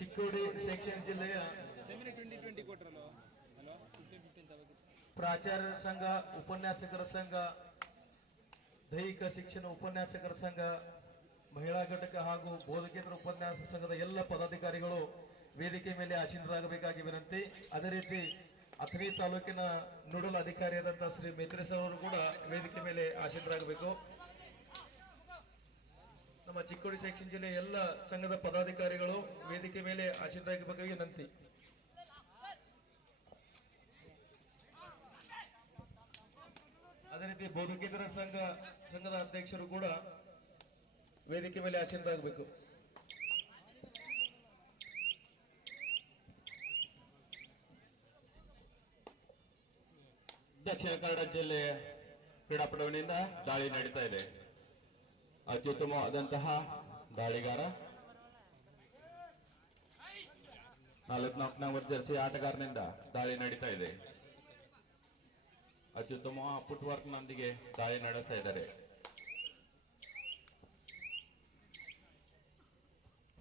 Chikkodi section ಜಿಲ್ಲೆಯ ಪ್ರಾಚಾರ್ಯರ ಸಂಘ, ಉಪನ್ಯಾಸಕರ ಸಂಘ, ದೈಹಿಕ ಶಿಕ್ಷಣ ಉಪನ್ಯಾಸಕರ ಸಂಘ, ಮಹಿಳಾ ಘಟಕ ಹಾಗೂ ಬೋಧಕೇತರ ಉಪನ್ಯಾಸ ಸಂಘದ ಎಲ್ಲ ಪದಾಧಿಕಾರಿಗಳು ವೇದಿಕೆ ಮೇಲೆ ಆಸೀನರಾಗಬೇಕಾಗಿ ವಿನಂತಿ. ಅದೇ ರೀತಿ ಅಥಣಿ ತಾಲೂಕಿನ ನೋಡಲ್ ಅಧಿಕಾರಿಯಾದಂತಹ ಶ್ರೀ ಮೇತ್ರೇಶ್ ಅವರು ಕೂಡ ವೇದಿಕೆ ಮೇಲೆ ಆಸೀನರಾಗಬೇಕು. ನಮ್ಮ ಚಿಕ್ಕೋಡಿ ಸೆಕ್ಷನ್ ಜಿಲ್ಲೆಯ ಎಲ್ಲ ಸಂಘದ ಪದಾಧಿಕಾರಿಗಳು ವೇದಿಕೆ ಮೇಲೆ ಆಸೀನರಾಗಬೇಕಾಗಿ ವಿನಂತಿ. ಅದೇ ರೀತಿ ಬೋಧಕೇತರ ಸಂಘದ ಅಧ್ಯಕ್ಷರು ಕೂಡ ವೇದಿಕೆ ಮೇಲೆ ಆಸೀನರಾಗಬೇಕು. ದಕ್ಷಿಣ ಕನ್ನಡ ಜಿಲ್ಲೆಯ ಕ್ರೀಡಾಪಟುವಿನಿಂದ ದಾಳಿ ನಡೀತಾ ಇದೆ. ಅತ್ಯುತ್ತಮವಾದಂತಹ ದಾಳಿಗಾರ 44 ನಂಬರ್ ಜರ್ಸಿ ಆಟಗಾರನಿಂದ ದಾಳಿ ನಡೀತಾ ಇದೆ. ಅತ್ಯುತ್ತಮ ಫುಟ್ ವರ್ಕ್ ನೊಂದಿಗೆ ದಾಳಿ ನಡೆಸ್ತಾ ಇದ್ದಾರೆ.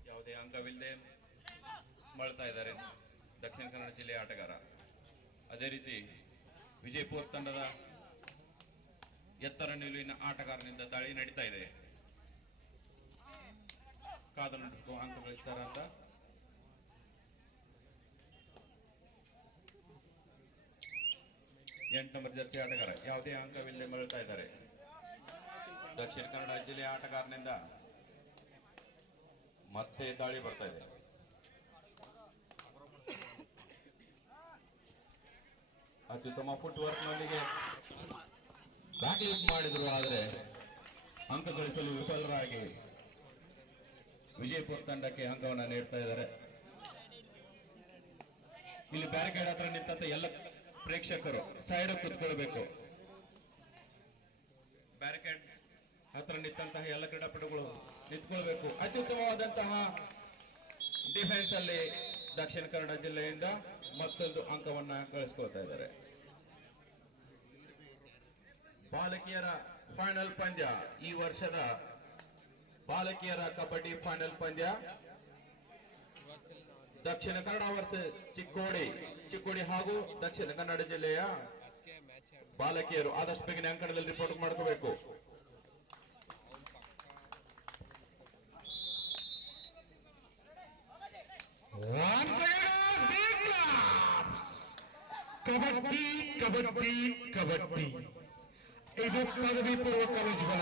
ಯಾವುದೇ ಅಂಕವಿಲ್ಲದೆ ಮಳ್ತಾ ಇದ್ದಾರೆ ದಕ್ಷಿಣ ಕನ್ನಡ ಜಿಲ್ಲೆಯ ಆಟಗಾರ. ಅದೇ ರೀತಿ ವಿಜಯಪುರ ತಂಡದ ಎತ್ತರ ನಿಲುವಿನ ಆಟಗಾರನಿಂದ ದಾಳಿ ನಡೀತಾ ಇದೆ. ಕಾದ ನಡುಕು ಅಂಕ ಗಳಿಸ್ತಾರ ಅಂತ ಎಂಟು ನಂಬರ್ ಜರ್ಸಿ ಆಟಗಾರ ಯಾವುದೇ ಅಂಕವಿಲ್ಲದೆ ಮರಳ್ತಾ ಇದ್ದಾರೆ. ದಕ್ಷಿಣ ಕನ್ನಡ ಜಿಲ್ಲೆಯ ಆಟಗಾರನಿಂದ ಮತ್ತೆ ದಾಳಿ ಬರ್ತಾ ಇದೆ. ಅತ್ಯುತ್ತಮ ಫುಟ್ ವರ್ಕ್ ನೊಂದಿಗೆ ಬ್ಯಾಕ್ ಲಿಫ್ಟ್ ಮಾಡಿದ್ರು, ಆದರೆ ಅಂಕ ಗಳಿಸಲು ವಿಫಲರಾಗಿ ವಿಜಯಪುರ ತಂಡಕ್ಕೆ ಅಂಕವನ್ನು ನೀಡ್ತಾ ಇದ್ದಾರೆ. ಇಲ್ಲಿ ಬ್ಯಾರಿಕೇಡ್ ಹತ್ರ ನಿಂತ ಎಲ್ಲ ಪ್ರೇಕ್ಷಕರು ಸೈಡ್ ಕುತ್ಕೊಳ್ಬೇಕು. ಬ್ಯಾರಿಕೇಡ್ ಹತ್ರ ನಿಂತಹ ಎಲ್ಲ ಕ್ರೀಡಾಪಟುಗಳು ನಿಂತ್ಕೊಳ್ಬೇಕು. ಅತ್ಯುತ್ತಮವಾದಂತಹ ಡಿಫೆನ್ಸ್ ಅಲ್ಲಿ ದಕ್ಷಿಣ ಕನ್ನಡ ಜಿಲ್ಲೆಯಿಂದ ಮತ್ತೊಂದು ಅಂಕವನ್ನ ಗಳಿಸ್ಕೊಳ್ತಾ ಇದ್ದಾರೆ. ಬಾಲಕಿಯರ ಫೈನಲ್ ಪಂದ್ಯ, ಈ ವರ್ಷದ ಬಾಲಕಿಯರ ಕಬಡ್ಡಿ ಫೈನಲ್ ಪಂದ್ಯ ದಕ್ಷಿಣ ಕನ್ನಡ ವರ್ಸಸ್ ಚಿಕ್ಕೋಡಿ ಹಾಗೂ ದಕ್ಷಿಣ ಕನ್ನಡ ಜಿಲ್ಲೆಯ ಬಾಲಕಿಯರು ಆದಷ್ಟು ಬೇಗನೆ ಅಂಕಣದಲ್ಲಿ ರಿಪೋರ್ಟ್ ಮಾಡ್ಕೋಬೇಕು. ಕಬಡ್ಡಿ ಕಬಡ್ಡಿ ಕಬಡ್ಡಿ ಇದು ಪದವಿ ಪೂರ್ವ ಕಾಲೇಜುಗಳ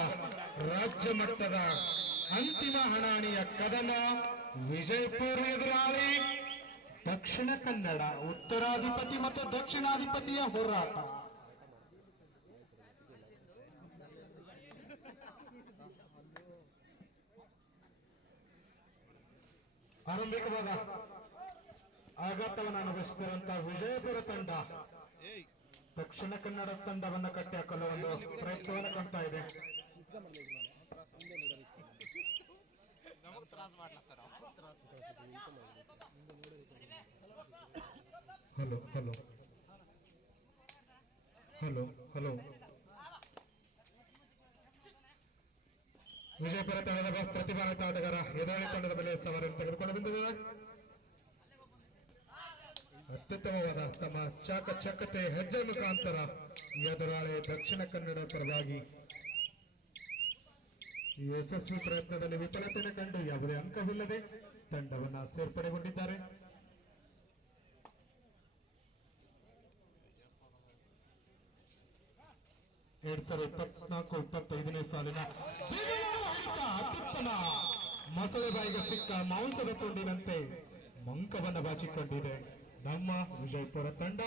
ರಾಜ್ಯ ಮಟ್ಟದ ಅಂತಿಮ ಹಣಾಣಿಯ ಕದನ. ವಿಜಯಪುರ ಎದುರಾಳಿ ದಕ್ಷಿಣ ಕನ್ನಡ, ಉತ್ತರಾಧಿಪತಿ ಮತ್ತು ದಕ್ಷಿಣಾಧಿಪತಿಯ ಹೋರಾಟ. ಆರಂಭಿಕವಾದ ಆಘಾತವನ್ನು ಅನುಭವಿಸುತ್ತಿರುವಂತಹ ವಿಜಯಪುರ ತಂಡ ದಕ್ಷಿಣ ಕನ್ನಡ ತಂಡವನ್ನು ಕಟ್ಟಿ ಹಾಕಲು ಒಂದು ಪ್ರಯತ್ನವನ್ನು ಕಾಣ್ತಾ ಇದೆ. Hello hello hello hello Vijayapura ತಂಡದ ಪ್ರತಿಭಾನ್ವಿತ ಆಟಗಾರ ಎದುರಾಳಿ ತಂಡದ ಮೇಲೆ ಸವಾರನ್ನು ತೆಗೆದುಕೊಂಡು ಬಂದಿದ್ದಾರೆ. ಅತ್ಯುತ್ತಮವಾದ ತಮ್ಮ ಚಾಕಚಕ್ಯತೆ ಹೆಜ್ಜೆ ಮುಖಾಂತರ ಎದುರಾಳಿ ದಕ್ಷಿಣ ಕನ್ನಡ ಪರವಾಗಿ ಯಶಸ್ವಿ ಪ್ರಯತ್ನದಲ್ಲಿ ವಿಫಲತೆಯನ್ನು ಕಂಡು ಯಾವುದೇ ಅಂಕವಿಲ್ಲದೆ ತಂಡವನ್ನ ಸೇರ್ಪಡೆಗೊಂಡಿದ್ದಾರೆ. ಎರಡ್ ಸಾವಿರದ 24-25ನೇ ಸಾಲಿನ ಅತ್ಯುತ್ತಮ ಮೊಸಳೆ ಬಾಯಿಗೆ ಸಿಕ್ಕ ಮಾಂಸದ ತುಂಡಿನಂತೆ ಮಂಕವನ್ನ ಬಾಚಿಕೊಂಡಿದೆ ನಮ್ಮ ವಿಜಯಪುರ ತಂಡ.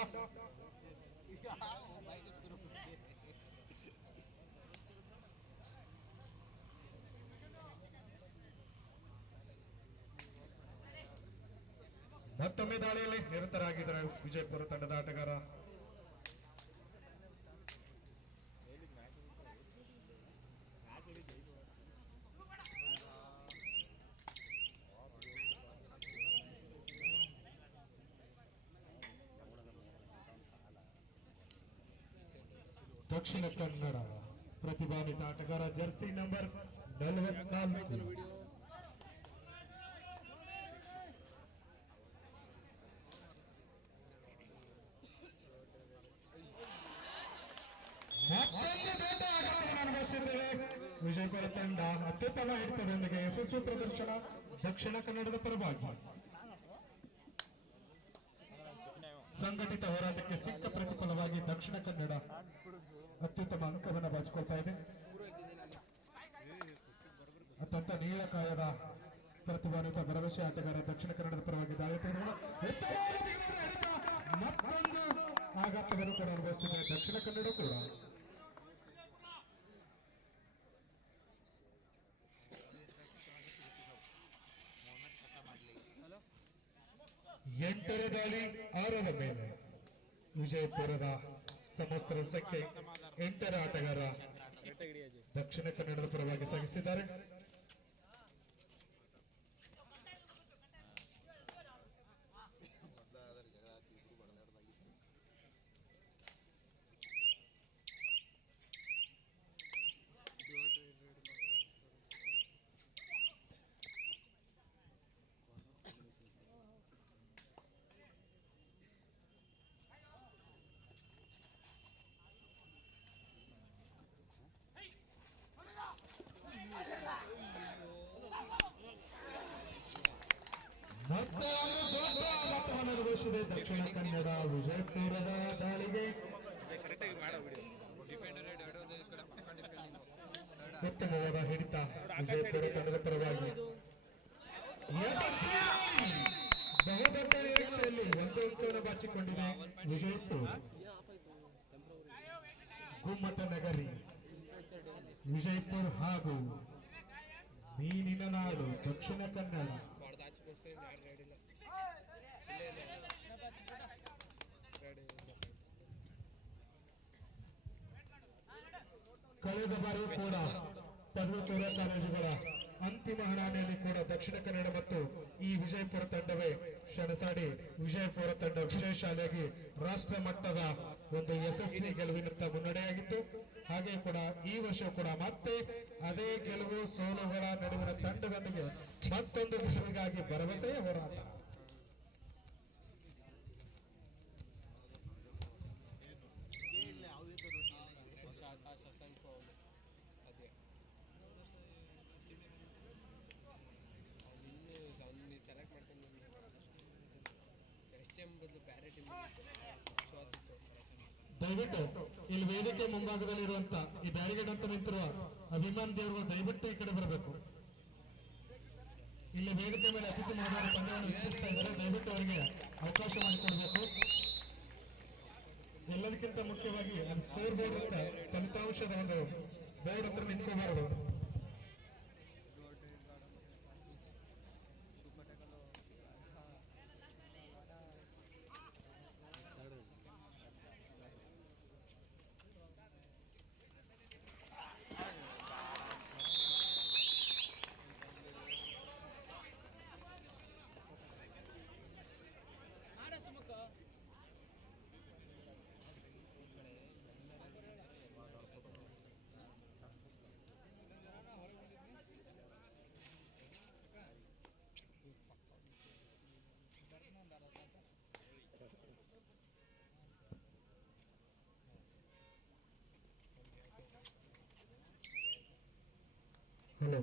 ಮತ್ತೊಮ್ಮೆ ದಾಳಿಯಲ್ಲಿ ನಿರತರಾಗಿದ್ದಾರೆ ವಿಜಯಪುರ ತಂಡದ ಆಟಗಾರ. ದಕ್ಷಿಣ ಕನ್ನಡ ಪ್ರತಿಭಾನ್ವಿತ ಆಟಗಾರ ಜರ್ಸಿ ನಂಬರ್ 44 ಆಟಗಾರ ತಂಡ ಅತ್ಯುತ್ತಮ ಹಿಡಿತದೊಂದಿಗೆ ಯಶಸ್ವಿ ಪ್ರದರ್ಶನ ದಕ್ಷಿಣ ಕನ್ನಡದ ಪರವಾಗಿ. ಸಂಘಟಿತ ಹೋರಾಟಕ್ಕೆ ಸಿಕ್ಕ ಪ್ರತಿಫಲವಾಗಿ ದಕ್ಷಿಣ ಕನ್ನಡ ಅತ್ಯುತ್ತಮ ಅಂಕವನ್ನು ಬಾಚಿಕೊಳ್ತಾ ಇದೆ. ಅತ್ಯಂತ ನೀಳಕಾಯದ ಪ್ರತಿಭಾನ್ವಿತ ಭರವಸೆ ಆಟಗಾರ ದಕ್ಷಿಣ ಕನ್ನಡದ ಪರವಾಗಿ ದಾಳಿ ತೆಗೆದುಕೊಂಡು ಮತ್ತೊಂದು ಆಘಾತವನ್ನು ಕೂಡ ಅನುಭವಿಸಿದೆ ದಕ್ಷಿಣ ಕನ್ನಡ ಕೂಡ. ಎಂಟರ ದಾಳಿ 6ರ ಮೇಲೆ ವಿಜಯಪುರದ ಸಮಸ್ತರ ಸಂಖ್ಯೆ 8ರ ಆಟಗಾರ ದಕ್ಷಿಣ ಕನ್ನಡದ ಪರವಾಗಿ ಸಾಗಿಸಿದ್ದಾರೆ. ಮತ್ತೆ ಒಂದು ದೊಡ್ಡ ಆಘಾತವನ್ನು ಅನುಭವಿಸಿದೆ ದಕ್ಷಿಣ ಕನ್ನಡ ವಿಜಯಪುರದ ದಾಳಿಗೆ. ಉತ್ತಮವಾದ ಹಿಡಿತ ವಿಜಯಪುರ ತಂಡದ ಪರವಾಗಿ. ಯಶಸ್ವಿ ಬಹುದೊಡ್ಡ ನಿರೀಕ್ಷೆಯಲ್ಲಿ ಒಂದು ಅಂಕವನ್ನು ಬಾಚಿಕೊಂಡಿದೆ ವಿಜಯಪುರ. ಗುಮ್ಮಟ ನಗರಿ ವಿಜಯಪುರ ಹಾಗೂ ಮೀನಿನ ನಾಡು ದಕ್ಷಿಣ ಕನ್ನಡ. ಕಳೆದ ಬಾರಿ ಕೂಡ ಪದವಿ ಪೂರ್ವ ಕಾಲೇಜುಗಳ ಅಂತಿಮ ಹಣಾನೆಯಲ್ಲಿ ಕೂಡ ದಕ್ಷಿಣ ಕನ್ನಡ ಮತ್ತು ಈ ವಿಜಯಪುರ ತಂಡವೇ ಶಣಸಾಡಿ ವಿಜಯಪುರ ತಂಡ ವಿಜಯ ಶಾಲೆಯಾಗಿ ರಾಷ್ಟ್ರ ಮಟ್ಟದ ಒಂದು ಯಶಸ್ವಿ ಗೆಲುವಿನತ್ತ ಮುನ್ನಡೆಯಾಗಿತ್ತು. ಹಾಗೆ ಕೂಡ ಈ ವರ್ಷ ಕೂಡ ಮತ್ತೆ ಅದೇ ಗೆಲುವು ಸೋಲುಗಳ ನಡುವಿನ ತಂಡದೊಂದಿಗೆ ಮತ್ತೊಂದು ಗೆಲುವಿಗಾಗಿ ಭರವಸೆಯ ಹೋರಾಟ. ದಯವಿಟ್ಟು ಇಲ್ಲಿ ವೇದಿಕೆ ಮುಂಭಾಗದಲ್ಲಿರುವಂತ ಈ ಬ್ಯಾರಿಗೇಡ್ ಅಂತ ನಿಂತಿರುವ ಅಭಿಮಾನ್ ದೇವರು ದಯವಿಟ್ಟು ಈ ಕಡೆ ಬರಬೇಕು. ಇಲ್ಲಿ ವೇದಿಕೆ ಮೇಲೆ ಅತಿಥಿ ಮಹೋದಯರು ಪಂದ್ಯವನ್ನು ವೀಕ್ಷಿಸ್ತಾ ಇದ್ದಾರೆ. ದಯವಿಟ್ಟು ಅವರಿಗೆ ಅವಕಾಶ ಮಾಡಿಕೊಡ್ಬೇಕು. ಎಲ್ಲದಕ್ಕಿಂತ ಮುಖ್ಯವಾಗಿ ಅದು ಸ್ಕೋರ್ ಬೋರ್ಡ್ ಅಂತ ಫಲಿತಾಂಶದ ಒಂದು ಬೋರ್ಡ್ ಹತ್ರ ನಿಂತ್ಕೋಬಾರದು. ಹಲೋ,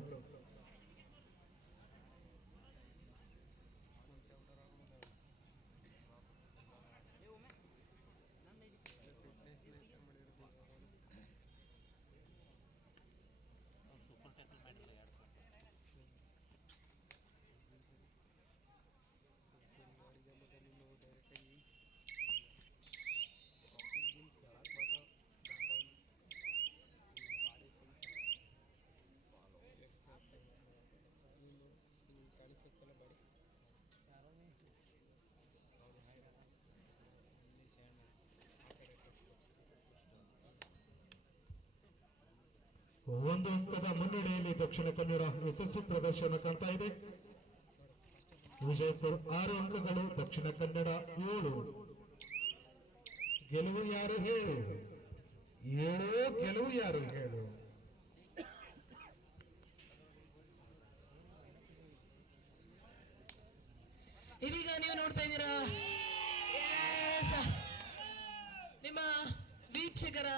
ಒಂದು ಅಂಕದ ಮುನ್ನಡೆಯಲ್ಲಿ ದಕ್ಷಿಣ ಕನ್ನಡ ಯಶಸ್ವಿ ಪ್ರದರ್ಶನ ಕಾಣ್ತಾ ಇದೆ. ವಿಜಯಪುರ 6 ಅಂಕಗಳು, ದಕ್ಷಿಣ ಕನ್ನಡ 7. ಗೆಲುವು ಯಾರು ಹೇಳು, 7 ಗೆಲುವು ಯಾರು ಹೇಳು. ಇದೀಗ ನೀವು ನೋಡ್ತಾ ಇದ್ದೀರಾ ನಿಮ್ಮ ವೀಕ್ಷಕರ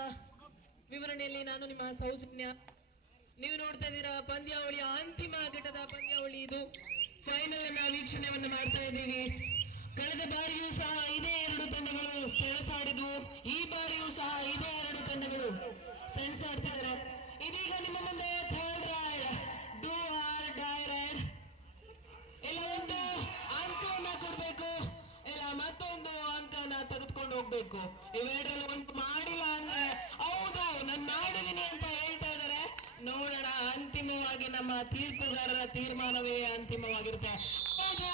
ವಿವರಣೆಯಲ್ಲಿ ನಾನು ನಿಮ್ಮ ಸೌಜನ್ಯ ನೀವು ನೋಡ್ತಾ ಇದ್ದೀರಾ ಪಂದ್ಯಾವಳಿಯ ಅಂತಿಮ ಘಟ್ಟದ ಪಂದ್ಯಾವಳಿ ಇದು. ಫೈನಲ್ ಅನ್ನ ವೀಕ್ಷಣೆಯನ್ನು ಮಾಡ್ತಾ ಇದ್ದೀವಿ. ಕಳೆದ ಬಾರಿಯೂ ಸಹ ಇದೇ ಎರಡು ತಂಡಗಳು ಸೆಣಸಾಡಿದ್ವು. ಈ ಬಾರಿಯೂ ಸಹ ಇದೇ ಎರಡು ತಂಡಗಳು ಸೆಣಸಾಡ್ತಿದ್ದಾರೆ. ಇದೀಗ ನಿಮ್ಮ ಮುಂದೆ third raid, do or die raid. ಇಲ್ಲ ಒಂದು ಅಂಕವನ್ನ ಕೊಡ್ಬೇಕು, ಇಲ್ಲ ಮತ್ತೊಂದು ಅಂಕನ ತೆಗೆದುಕೊಂಡು ಹೋಗ್ಬೇಕು. ಇವೆರಡರಲ್ಲಿ ಒಂದು ಮಾಡಿಲ್ಲ ಅಂದ್ರೆ ಹೌದು ನಾನು ಮಾಡಿದೀನಿ ಅಂತ ಹೇಳ್ತಾ ಇದ್ದಾರೆ. ನೋಡೋಣ, ಅಂತಿಮವಾಗಿ ನಮ್ಮ ತೀರ್ಪುಗಾರರ ತೀರ್ಮಾನವೇ ಅಂತಿಮವಾಗಿರುತ್ತೆ. ಹೌದು,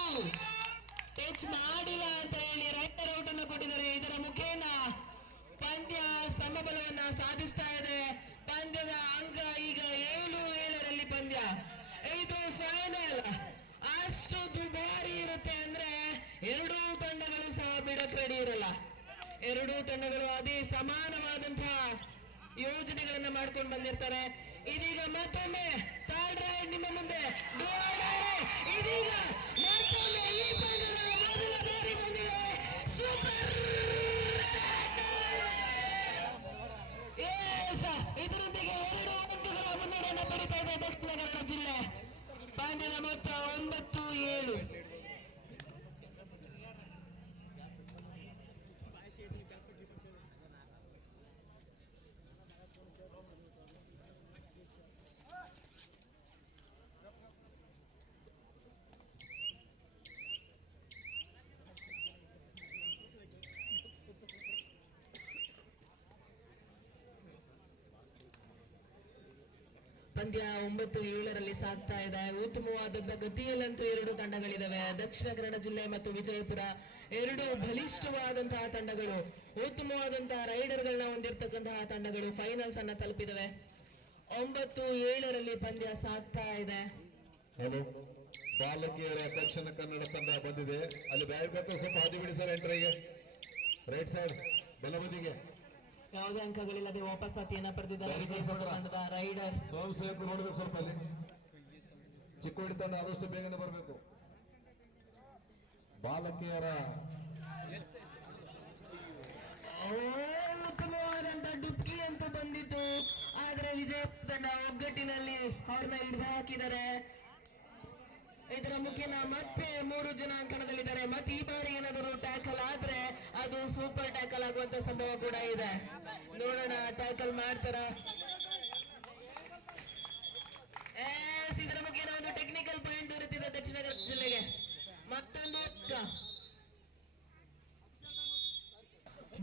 ಟಚ್ ಮಾಡಿಲ್ಲ ಅಂತ ಹೇಳಿ ರೈಡರ್ ಔಟ್ ಅನ್ನು ಕೊಟ್ಟಿದ್ದಾರೆ. ಇದರ ಮುಖೇನ ಪಂದ್ಯ ಸಮಬಲವನ್ನ ಸಾಧಿಸ್ತಾ ಇದೆ. ಪಂದ್ಯದ ಅಂಕ ಈಗ 7-7ರಲ್ಲಿ ಪಂದ್ಯ. ಇದು ಫೈನಲ್. ಅಷ್ಟು ದುಬಾರಿ ಇರುತ್ತೆ ಅಂದ್ರೆ ಎರಡೂ ತಂಡಗಳು ಸಹ ಬಿಡಕ್ ರೆಡಿ ಇರಲ್ಲ. ಎರಡೂ ತಂಡಗಳು ಅದೇ ಸಮಾನವಾದಂತಹ ಯೋಜನೆಗಳನ್ನ ಮಾಡ್ಕೊಂಡು ಬಂದಿರ್ತಾರೆ. ಇದೀಗ ಮತ್ತೊಮ್ಮೆ ಥರ್ಡ್ ರೈಡ್ ನಿಮ್ಮ ಮುಂದೆ. ಇದೀಗ ಮತ್ತೊಮ್ಮೆ ಈ ಪಂದ್ಯದ ಮೊದಲ ಬಾರಿ ಬಂದಿದೆ ಸೂಪರ್. ಇದರೊಂದಿಗೆ 2 ಅಂಕಗಳ ಮುನ್ನಡೆಯನ್ನು ಪಡಿತಾ ಇದೆ ದಕ್ಷಿಣ ಕನ್ನಡ ಜಿಲ್ಲೆ. ಪಂದ್ಯದ ಮೊತ್ತ 9-7. ಪಂದ್ಯ 9-7ರಲ್ಲಿ ಸಾಗ್ತಾ ಇದೆ. ಉತ್ತಮವಾದ ಗತಿಯಲ್ಲಂತೂ ಎರಡು ತಂಡಗಳಿದಾವೆ. ದಕ್ಷಿಣ ಕನ್ನಡ ಜಿಲ್ಲೆ ಮತ್ತು ವಿಜಯಪುರ ಎರಡು ಬಲಿಷ್ಠವಾದಂತಹ ತಂಡಗಳು, ಉತ್ತಮವಾದಂತಹ ರೈಡರ್ಗಳನ್ನ ಹೊಂದಿರತಕ್ಕಂತಹ ತಂಡಗಳು ಫೈನಲ್ಸ್ ಅನ್ನ ತಲುಪಿದವೆ. 9-7ರಲ್ಲಿ ಪಂದ್ಯ ಸಾಗ್ತಾ ಇದೆ. ಹಲೋ, ಬಾಲಕಿಯರ ದಕ್ಷಿಣ ಕನ್ನಡ ತಂಡ ಬಂದಿದೆ. ಅಲ್ಲಿ ಬ್ಯಾಗ್ ಸ್ವಲ್ಪ ಹಾದಿ ಬಿಡಿ ಸರ್. ಎಂಟ್ರಿಗೆ ರೈಟ್ ಸೈಡ್ ಬಲಬದಿಗೆ ಯಾವುದೇ ಅಂಕಗಳಿಲ್ಲದೆ ವಾಪಸಾತಿಯನ್ನ ಪಡೆದಿದ್ದಾರೆ ವಿಜಯಪುರ ತಂಡದ ರೈಡರ್. ಸ್ವಯಂ ಸೇವಕರು ನೋಡ್ಬೇಕು ಸ್ವಲ್ಪ. ಅಲ್ಲಿ ಚಿಕ್ಕೋಡಿ ತಂಡ ಆದಷ್ಟು ಬೇಗನೆ ಬರಬೇಕು. ಬಾಲಕಿಯರ ಉತ್ತಮವಾದಂತ ಡುಬ್ಕಿ ಅಂತೂ ಬಂದಿತ್ತು. ಆದ್ರೆ ವಿಜಯಪುರ ತಂಡ ಒಗ್ಗಟ್ಟಿನಲ್ಲಿ ಅವ್ರನ್ನ ಹಿಡಿದು ಹಾಕಿದ್ದಾರೆ. ಇದರ ಮುಖೇನ ಮತ್ತೆ 3 ಜನ ಅಂಕಣದಲ್ಲಿದ್ದಾರೆ. ಮತ್ತೆ ಈ ಬಾರಿ ಏನಾದರೂ ಟ್ಯಾಕಲ್ ಆದ್ರೆ ಅದು ಸೂಪರ್ ಟ್ಯಾಕಲ್ ಆಗುವಂತ ಸಂಭವ ಕೂಡ ಇದೆ. ನೋಡೋಣ, ಟ್ಯಾಕಲ್ ಮಾಡ್ತಾರ. ಇದರ ಮುಖೇನ ಒಂದು ಟೆಕ್ನಿಕಲ್ ಪಾಯಿಂಟ್ ದೊರೆತಿದೆ ದಕ್ಷಿಣ ಕನ್ನಡ ಜಿಲ್ಲೆಗೆ. ಮತ್ತೊಂದು ಅಂಕ.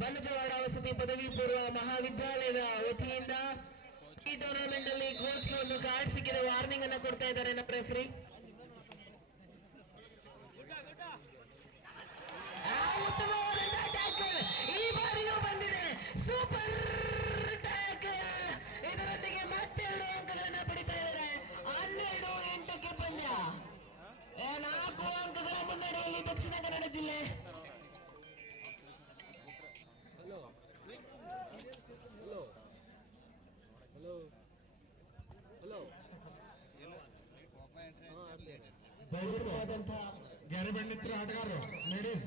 ಬನ್ನಜವಾಡ ವಸತಿ ಪದವಿ ಪೂರ್ವ ಮಹಾವಿದ್ಯಾಲಯದ ವತಿಯಿಂದ ಈ ಟೂರ್ನಮೆಂಟ್ ಅಲ್ಲಿ ಕೋಚ್ಗೆ ಒಂದು ಕಾರ್ಡ್ ಸಿಕ್ಕಿದೆ. ವಾರ್ನಿಂಗ್ ಅನ್ನ ಕೊಡ್ತಾ ಇದ್ದಾರೆ ನಮ್ಮ ರೆಫ್ರಿ. ಉತ್ತಮವಾದಂತಹ ಟ್ಯಾಕಲ್ ಈ ಬಾರಿಯೂ ಬಂದಿದೆ. Super tackle. ಇದರೊಂದಿಗೆ ಮತ್ತೆ 2 ಅಂಕಗಳನ್ನ ಪಡಿತಾ ಇದ್ದಾರೆ. 12-8ಕ್ಕೆ ಪಂದ್ಯ. 4 ಅಂಕಗಳ ಮುನ್ನಡೆಯಲ್ಲಿ ದಕ್ಷಿಣ ಕನ್ನಡ ಜಿಲ್ಲೆ. ಗ್ಯಾರಿಬಂಡಿತ್ರ ಆಟಗಾರರು ಲೇಡೀಸ್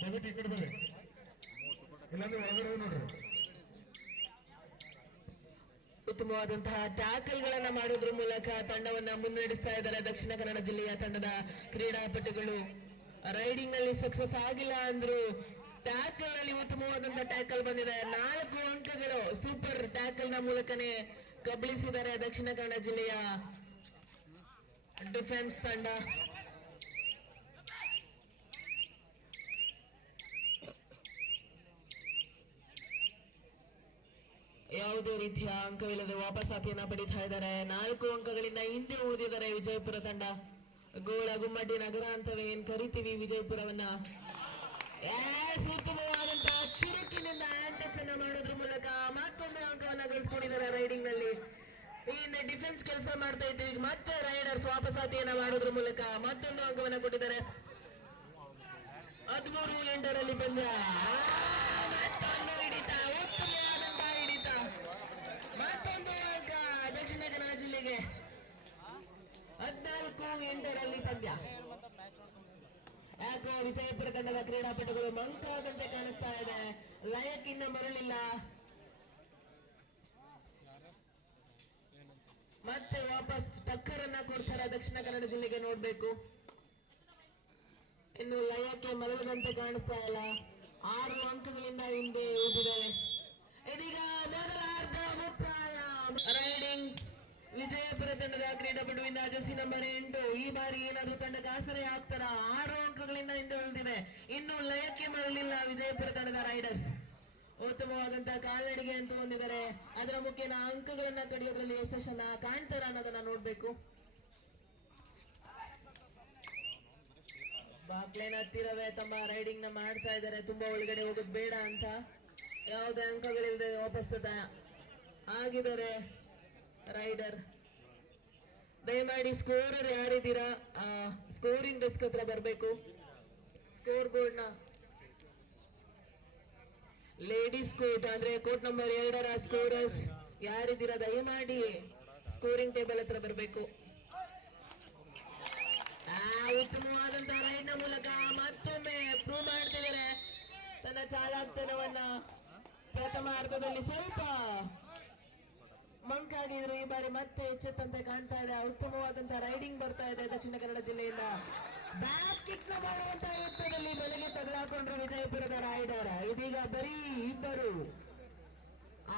ದಯವಿಟ್ಟು ಈ ಕಡೆ ಬರ್ರಿ, ಇಲ್ಲಾಂದ್ರೆ ಒಳಗಡೆ ನೋಡ್ರಿ. ಉತ್ತಮವಾದಂತಹ ಟ್ಯಾಕಲ್ ಗಳನ್ನ ಮಾಡೋದ್ರ ಮೂಲಕ ತಂಡವನ್ನ ಮುನ್ನಡೆಸ್ತಾ ಇದ್ದಾರೆ ದಕ್ಷಿಣ ಕನ್ನಡ ಜಿಲ್ಲೆಯ ತಂಡದ ಕ್ರೀಡಾಪಟುಗಳು. ರೈಡಿಂಗ್ ನಲ್ಲಿ ಸಕ್ಸಸ್ ಆಗಿಲ್ಲ ಅಂದ್ರು ಟ್ಯಾಕಲ್ ನಲ್ಲಿ ಉತ್ತಮವಾದಂತಹ ಟ್ಯಾಕಲ್ ಬಂದಿದೆ. 4 ಅಂಕಗಳು ಸೂಪರ್ ಟ್ಯಾಕಲ್ ನ ಮೂಲಕನೇ ಕಬಳಿಸಿದ್ದಾರೆ ದಕ್ಷಿಣ ಕನ್ನಡ ಜಿಲ್ಲೆಯ ಡಿಫೆನ್ಸ್ ತಂಡ. ಯಾವುದೇ ರೀತಿಯ ಅಂಕವಿಲ್ಲದೆ ವಾಪಸಾತಿಯನ್ನ ಪಡಿತಾ ಇದ್ದಾರೆ. 4 ಅಂಕಗಳಿಂದ ಹಿಂದೆ ಉಳಿದಿದ್ದಾರೆ ವಿಜಯಪುರ ತಂಡ. ಗೋಳ ಗುಮ್ಮಡಿ ನಗರ ಅಂತವೇ ಏನ್ ಕರಿತೀವಿ ವಿಜಯಪುರವನ್ನ. ಉತ್ತಮವಾದಂತಹ ಚುರುಕಿನಿಂದ ಟಚ್ ಅನ್ನ ಮಾಡೋದ್ರ ಮೂಲಕ ಮತ್ತೊಂದು ಅಂಕವನ್ನ ಗಳಿಸ್ಕೊಂಡಿದ್ದಾರೆ ರೈಡಿಂಗ್ ನಲ್ಲಿ. ಇನ್ನು ಡಿಫೆನ್ಸ್ ಕೆಲಸ ಮಾಡ್ತಾ ಇತ್ತು, ಈಗ ಮತ್ತೆ ರೈಡರ್ಸ್ ವಾಪಸಾತಿಯನ್ನ ಮಾಡೋದ್ರ ಮೂಲಕ ಮತ್ತೊಂದು ಅಂಕವನ್ನ ಕೊಟ್ಟಿದ್ದಾರೆ. 13-8ರಲ್ಲಿ ಪಂದ್ಯ. ಮತ್ತೊಂದು ಹಿಡಿತ, ಉತ್ತಮವಾದಂತಹ ಹಿಡಿತ. ಮತ್ತೊಂದು ಅಂಕ ದಕ್ಷಿಣ ಕನ್ನಡ ಜಿಲ್ಲೆಗೆ. 14-8ರಲ್ಲಿ ಪಂದ್ಯ. ಯಾಕೋ ವಿಜಯಪುರ ತಂಡದ ಕ್ರೀಡಾಪಟುಗಳು ಮಂಕಾದಂತೆ ಕಾಣಿಸ್ತಾ ಇದೆ. ಲಯಕ್ಕಿನ್ನ ಮರಳಿಲ್ಲ. ಮತ್ತೆ ವಾಪಸ್ ಟಕ್ಕರ್ ಅನ್ನ ಕೊಡ್ತಾರ ದಕ್ಷಿಣ ಕನ್ನಡ ಜಿಲ್ಲೆಗೆ ನೋಡ್ಬೇಕು. ಇನ್ನು ಲಯಕ್ಕೆ ಮರಳದಂತೆ ಕಾಣಿಸ್ತಾ ಇಲ್ಲ. 6 ಅಂಕಗಳಿಂದ ಹಿಂದೆ ಉಳಿದಿದೆ. ಇದೀಗ ಮೊದಲ ಅರ್ಧ ಮುಕ್ತಾಯ. ರೈಡಿಂಗ್ ವಿಜಯಪುರ ತಂಡದ ಕ್ರೀಡಾಪಟುವಿಂದ ಜೆರ್ಸಿ ನಂಬರ್ 8. ಈ ಬಾರಿ ಏನಾದ್ರೂ ತಂಡಕ್ಕೆ ಆಸರೆ ಆಗ್ತಾರ? 6 ಅಂಕಗಳಿಂದ ಹಿಂದೆ ಉಳಿದಿವೆ. ಇನ್ನು ಲಯಕ್ಕೆ ಮರಳಿಲ್ಲ ವಿಜಯಪುರ ತಂಡದ ರೈಡರ್ಸ್. ಉತ್ತಮವಾದಂತಹ ಕಾಲ್ನಡಿಗೆ ಅಂತ ಹೊಂದಿದ್ದಾರೆ. ಅದರ ಮುಖೇನ ಅಂಕಗಳನ್ನ ಕಡಿಯೋದ್ರಲ್ಲಿ ಯಶಸ್ಸನ್ನ ಕಾಣ್ತಾರ ಅನ್ನೋದನ್ನ ನೋಡ್ಬೇಕು. ಬಾಕ್ಲೇನ ಹತ್ತಿರವೇ ತಮ್ಮ ರೈಡಿಂಗ್ ನ ಮಾಡ್ತಾ ಇದ್ದಾರೆ. ತುಂಬಾ ಒಳಗಡೆ ಹೋಗೋದು ಬೇಡ ಅಂತ ಯಾವುದೇ ಅಂಕಗಳಿಲ್ಲದೆ ವಾಪಸ್ ಆಗಿದ್ದಾರೆ ರೈಡರ್. ದಯಮಾಡಿ ಸ್ಕೋರರ್ ಯಾರಿದ್ದೀರಾ ಸ್ಕೋರಿಂಗ್ ಡೆಸ್ಕ್ ಹತ್ರ ಬರಬೇಕು. ಸ್ಕೋರ್ ಬೋರ್ಡ್ ನ ಲೇಡೀಸ್ ಕೋರ್ಟ್ ಅಂದ್ರೆ ಕೋರ್ಟ್ ನಂಬರ್ 2ರ ಸ್ಕೋರರ್ಸ್ ಯಾರಿದ್ದೀರಾ ದಯಮಾಡಿ ಸ್ಕೋರಿಂಗ್ ಟೇಬಲ್ ಹತ್ರ ಬರಬೇಕು. ಉತ್ತಮವಾದಂತಹ ರೈಡ್ ನ ಮೂಲಕ ಮತ್ತೊಮ್ಮೆ ಪ್ರೂವ್ ಮಾಡ್ತಿದ್ದಾರೆ ತನ್ನ ಚಾಲಾಕ್ತನವನ್ನ. ಪ್ರಥಮ ಅರ್ಧದಲ್ಲಿ ಸ್ವಲ್ಪ ಮಂಕಾಗಿದ್ರು, ಈ ಬಾರಿ ಮತ್ತೆ ಎಚ್ಚೆತ್ತಂತೆ ಕಾಣ್ತಾ ಇದೆ. ಉತ್ತಮವಾದಂತಹ ರೈಡಿಂಗ್ ಬರ್ತಾ ಇದೆ ದಕ್ಷಿಣ ಕನ್ನಡ ಜಿಲ್ಲೆಯಿಂದ. ಬ್ಯಾಕ್ ಕಿಕ್ ನ ಮಾಡುವಂತಹ ಯುದ್ಧದಲ್ಲಿ ಬೆಲೆಗೆ ತಗಲಾಕೊಂಡ್ರು ವಿಜಯಪುರದ ರೈಡರ್. ಇದೀಗ ಬರೀ ಇಬ್ಬರು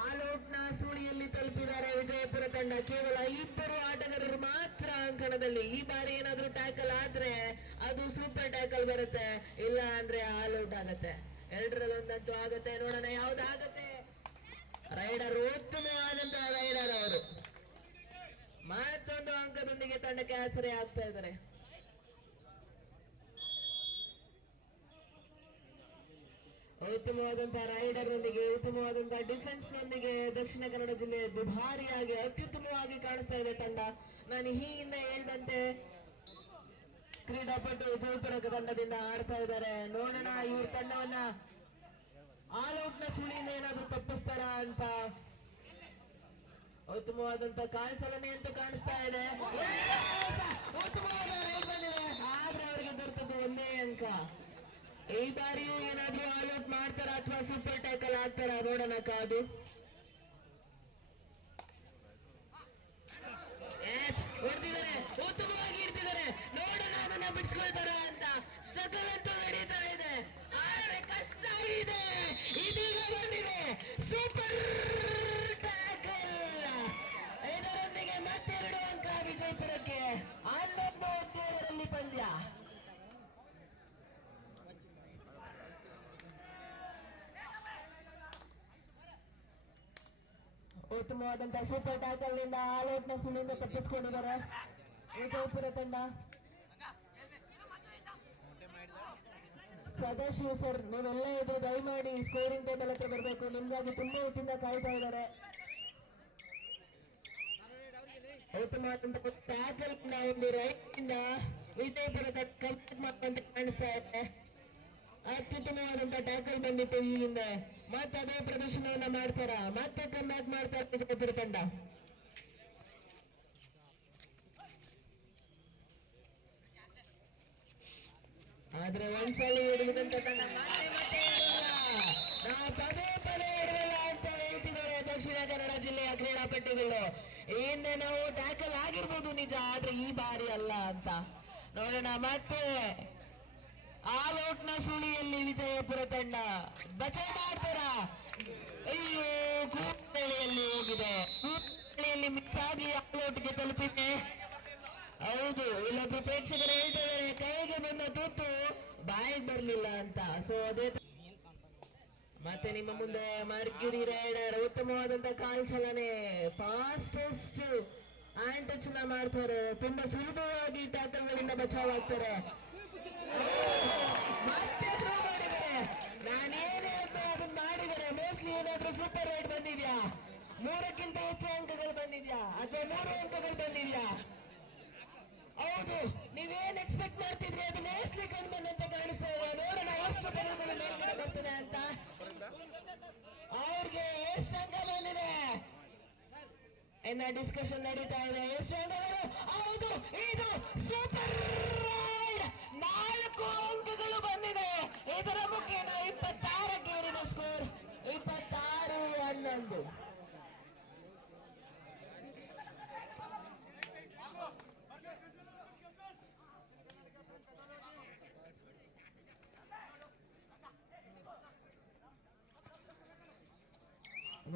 ಆಲ್ಔಟ್ ನ ಸುಳಿಯಲ್ಲಿ ತಲುಪಿದ್ದಾರೆ ವಿಜಯಪುರ ತಂಡ. ಕೇವಲ 2 ಆಟಗಾರರು ಮಾತ್ರ ಅಂಕಣದಲ್ಲಿ. ಈ ಬಾರಿ ಏನಾದ್ರೂ ಟ್ಯಾಕಲ್ ಆದ್ರೆ ಅದು ಸೂಪರ್ ಟ್ಯಾಕಲ್ ಬರುತ್ತೆ, ಇಲ್ಲ ಅಂದ್ರೆ ಆಲ್ಔಟ್ ಆಗತ್ತೆ. 2ರಲ್ಲೊಂದಂತೂ ಆಗತ್ತೆ. ನೋಡೋಣ ಯಾವ್ದಾಗತ್ತೆ. ರೈಡರ್ ಉತ್ತಮವಾದಂತಹ ರೈಡರ್ ಅವರು ಮತ್ತೊಂದು ಅಂಕದೊಂದಿಗೆ ತಂಡಕ್ಕೆ ಆಸರೆ ಆಗ್ತಾ ಇದ್ದಾರೆ. ಉತ್ತಮವಾದಂತಹ ರೈಡರ್ ನೊಂದಿಗೆ ಉತ್ತಮವಾದಂತಹ ಡಿಫೆನ್ಸ್ ನೊಂದಿಗೆ ದಕ್ಷಿಣ ಕನ್ನಡ ಜಿಲ್ಲೆ ದುಬಾರಿಯಾಗಿ ಅತ್ಯುತ್ತಮವಾಗಿ ಕಾಣಿಸ್ತಾ ಇದೆ ತಂಡ. ನಾನು ಈ ಹಿಂದೆ ಹೇಳಿದಂತೆ ಕ್ರೀಡಾಪಟು ವಿಜಯಪುರ ತಂಡದಿಂದ ಆಡ್ತಾ ಇದ್ದಾರೆ. ನೋಡೋಣ ಇವ್ರ ತಂಡವನ್ನ ಆಲ್ಔಟ್ ನ ಸುಳಿಯಿಂದ ಏನಾದ್ರೂ ತಪ್ಪಿಸ್ತಾರ ಅಂತ. ಉತ್ತಮವಾದಂತ ಕಾಲ್ ಚಲನೆ ಅಂತೂ ಕಾಣಿಸ್ತಾ ಇದೆ. ಉತ್ತಮವಾದ ರೈಡ್ ಬಂದಿದೆ, ಆದ್ರೆ ಅವರಿಗೆ ದೊರೆತದ್ದು 1 ಅಂಕ. ಈ ಬಾರಿಯೂ ಏನಾದ್ರೂ ಆಲ್ಔಟ್ ಮಾಡ್ತಾರ ಅಥವಾ ಸೂಪರ್ ಟ್ಯಾಕಲ್ ಆಗ್ತಾರ ನೋಡೋಣ ಕಾದು. ಹೊಡ್ತಿದ್ದಾರೆ, ಉತ್ತಮವಾಗಿ ಇರ್ತಿದ್ದಾರೆ. ನೋಡೋಣ ಅದನ್ನ ಬಿಡಿಸ್ಕೊಳ್ತಾರ ಅಂತ. ಸ್ಟ್ರಗಲ್ ಅಂತೂ ನಡೀತಾ ಇದೆ, ಆದ್ರೆ ಕಷ್ಟ ಇದೆ. ಇದೀಗ ಬಂದಿದೆ ಸೂಪರ್ ಟ್ಯಾಕಲ್. ಇದರೊಂದಿಗೆ ಮತ್ತೆ 2 ಅಂಕ ವಿಜಯಪುರಕ್ಕೆ. 11-17ರಲ್ಲಿ ಪಂದ್ಯ. ಉತ್ತಮವಾದಂತಹ ಸೂಪರ್ ಟ್ಯಾಕಲ್ ನಿಂದ ಆಲ್ಔಟ್ ನ ಸುಳಿಯಿಂದ ತಪ್ಪಿಸಿಕೊಂಡಿದ್ದಾರೆ ವಿಜಯಪುರ ತಂಡ. ಸದಾಶಿವ್ ಸರ್, ನೀವೆಲ್ಲ ಇದ್ರು ದಯಮಾಡಿ ಸ್ಕೋರಿಂಗ್ ಟೇಬಲ್ ಹತ್ರ ಬರಬೇಕು. ನಿಮ್ಗಾಗಿ ತುಂಬಾ ಹೊತ್ತಿಂದ ಕಾಯ್ತಾ ಇದ್ದಾರೆ. ಉತ್ತಮವಾದಂತಹ ಟ್ಯಾಕಲ್ ಒಂದು ರೈಟ್ ಇಂದ ವಿಜಯಪುರ ಕಂಪ್ಲೀಟ್ ಕಾಣಿಸ್ತಾ ಇದೆ. ಅತ್ಯುತ್ತಮವಾದಂತಹ ಟ್ಯಾಕಲ್ ಬಂದಿತ್ತು ಈ ಹಿಂದೆ. ಮತ್ತೆ ಅದೇ ಪ್ರದರ್ಶನವನ್ನ ಮಾಡ್ತಾರ, ಮತ್ತೆ ಕಮ್ಬ್ಯಾಕ್ ಮಾಡ್ತಾರೆ ವಿಜಯಪುರ ತಂಡ. ಆದ್ರೆ ಒಂದ್ಸಲ ಹಿಡಿದಂತ ತಂಡ ಮತ್ತೆ ಇರಲ್ಲ. ನಾವು ಪದೇ ಇಡಲ್ಲ ಅಂತ ಹೇಳ್ತಿದ್ದಾರೆ ದಕ್ಷಿಣ ಕನ್ನಡ ಜಿಲ್ಲೆಯ ಕ್ರೀಡಾಪಟುಗಳು. ಈ ಹಿಂದೆ ನಾವು ಟ್ಯಾಕಲ್ ಆಗಿರ್ಬೋದು ನಿಜ, ಆದ್ರೆ ಈ ಬಾರಿ ಅಲ್ಲ ಅಂತ. ನೋಡೋಣ ಮತ್ತೆ ಆಲ್ಔಟ್ ನ ಸುಳಿಯಲ್ಲಿ ವಿಜಯಪುರ ತಂಡ ಬಚಾವ್ ಮಾಡ್ತಾರ. ಅಯ್ಯೋ, ಕೂತಳಿಯಲ್ಲಿ ಹೋಗಿದೆ, ಕೂತಳಿಯಲ್ಲಿ ಮಿಕ್ಸ್ ಆಗಿ ಆಲ್ಔಟ್ಗೆ ತಲುಪಿದೆ. ಹೌದು, ಇಲ್ಲೊಬ್ರು ಪ್ರೇಕ್ಷಕರು ಹೇಳ್ತಾ ಇದ್ದಾರೆ ಕೈಗೆ ಬಂದ ತುತ್ತು ಬಾಯಿಗೆ ಬರ್ಲಿಲ್ಲ ಅಂತ. ಸೊ ಅದೇ ಮತ್ತೆ ನಿಮ್ಮ ಮುಂದೆ ಮರ್ಕ್ಯುರಿ ರೈಡರ್ ಉತ್ತಮವಾದಂತ ಕಾಲ್ ಚಲನೆ, ಫಾಸ್ಟೆಸ್ಟ್ ಹ್ಯಾಂಡ್ ಟಚ್ ನ ಮಾಡ್ತಾರೆ. ತುಂಬಾ ಸುಲಭವಾಗಿ ಟ್ಯಾಕಲ್ ಗಳಿಂದ ಬಚಾವ್ ಆಗ್ತಾರೆ. ಮತ್ತೆ ಪ್ರೂವ್ ಮಾಡಿದ್ದಾರೆ. ನಾನೇನೇ ಅದನ್ನ ಮಾಡಿದರೆ ಮೋಸ್ಟ್ಲಿ ಏನಾದ್ರೂ ಸೂಪರ್ ರೈಡ್ ಬಂದಿದ್ಯಾ, 3ಕ್ಕಿಂತ ಹೆಚ್ಚು ಅಂಕಗಳು ಬಂದಿದ್ಯಾ ಅಥವಾ 3 ಅಂಕಗಳು ಬಂದಿದ್ಯಾ? ಹೌದು, ನೀವೇನ್ ಎಕ್ಸ್ಪೆಕ್ಟ್ ಮಾಡ್ತಿದ್ರಿ ಅದು ಮೋಸ್ಟ್ಲಿ ಕಂಡು ಬಂದಂತೆ ಕಾಣಿಸ್ತಾ ಇದೆ. ನೋಡೋಣ ಎಷ್ಟು ಪದಗಳು ಮೇಲ್ಗಡೆ ಬರ್ತದೆ ಅಂತ. ಅವ್ರಿಗೆ ಎಷ್ಟು ಅಂಕ ಬಂದಿದೆ ಇನ್ನ ಡಿಸ್ಕಷನ್ ನಡೀತಾ ಇದೆ. ಎಷ್ಟು ಅಂಕಗಳು? ಹೌದು, ಇದು ಸೂಪರ್ ರೈಡ್. 4 ಅಂಕಗಳು ಬಂದಿದೆ. ಇದರ ಮುಖೇನ 26ಕ್ಕೆ ಏರಿದ ಸ್ಕೋರ್ 26-11.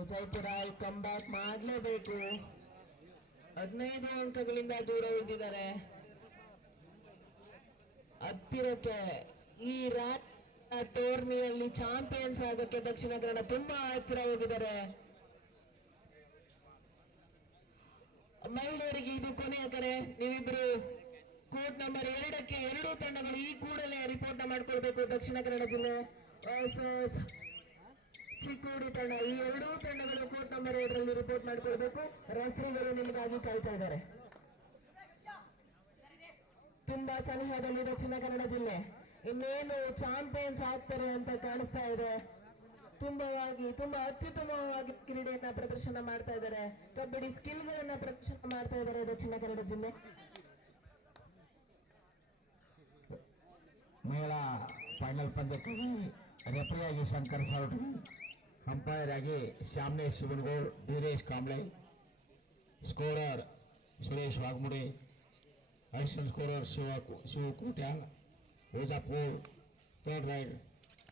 ವಿಜಯಪುರ ಕಮ್ ಬ್ಯಾಕ್ ಮಾಡಲೇಬೇಕು. 15 ಅಂಕಗಳಿಂದ ದೂರ ಉಳಿದಿದ್ದಾರೆ. ಹತ್ತಿರಕ್ಕೆ ಈ ಟೂರ್ನಿಯಲ್ಲಿ ಚಾಂಪಿಯನ್ಸ್ ಆಗೋಕ್ಕೆ ದಕ್ಷಿಣ ಕನ್ನಡ ತುಂಬಾ ಹತ್ತಿರ ಹೋಗಿದ್ದಾರೆ. ಮಹಿಳೆಯರಿಗೆ ಇದು ಕೊನೆಯ ಕರೆ. ನೀವಿಬ್ರು ಕೋರ್ಟ್ ನಂಬರ್ 2ಕ್ಕೆ ಎರಡೂ ತಂಡಗಳು ಈ ಕೂಡಲೇ ರಿಪೋರ್ಟ್ ಮಾಡ್ಕೊಳ್ಬೇಕು. ದಕ್ಷಿಣ ಕನ್ನಡ ಜಿಲ್ಲೆ ವರ್ಸಸ್ ಚಿಕ್ಕೋಡಿ ತಂಡ, ಈ ಎರಡೂ ತಂಡಗಳು ಕೋರ್ಟ್ ನಂಬರ್ 2ರಲ್ಲಿ ರಿಪೋರ್ಟ್ ಮಾಡ್ಕೊಳ್ಬೇಕು. ರೆಫ್ರಿಗಳು ನಿಮಗಾಗಿ ಕಾಯ್ತಾ ಇದ್ದಾರೆ. ತುಂಬಾ ಸನಿಹದಲ್ಲಿ ದಕ್ಷಿಣ ಕನ್ನಡ ಜಿಲ್ಲೆ ಇನ್ನೇನು ಚಾಂಪಿಯನ್ಸ್ ಆಗ್ತಾರೆ ಅಂತ ಕಾಣಿಸ್ತಾ ಇದೆ. ತುಂಬಾ ಅತ್ಯುತ್ತಮವಾಗಿ ಕ್ರೀಡೆಯನ್ನ ಪ್ರದರ್ಶನ ಮಾಡ್ತಾ ಇದ್ದಾರೆ. ಕಬಡ್ಡಿ ಸ್ಕಿಲ್ಗಳನ್ನ ಪ್ರದರ್ಶನ ಮಾಡ್ತಾ ಇದ್ದಾರೆ ದಕ್ಷಿಣ ಕನ್ನಡ ಜಿಲ್ಲೆ. ಮಹಿಳಾ ಫೈನಲ್ ಪಂದ್ಯಕ್ಕಾಗಿ ರೆಫರಿಯಾಗಿ ಶಂಕರ್ ಸಾವಟ್ರಿ, ಅಂಪೈರ್ ಆಗಿ ಶ್ಯಾಮ್ನೆ Shivanagoud, Dheeresh Kamble, scorer Suresh Vaghamudi, assistant scorer Shiva Kotyal, Ojapur, third ride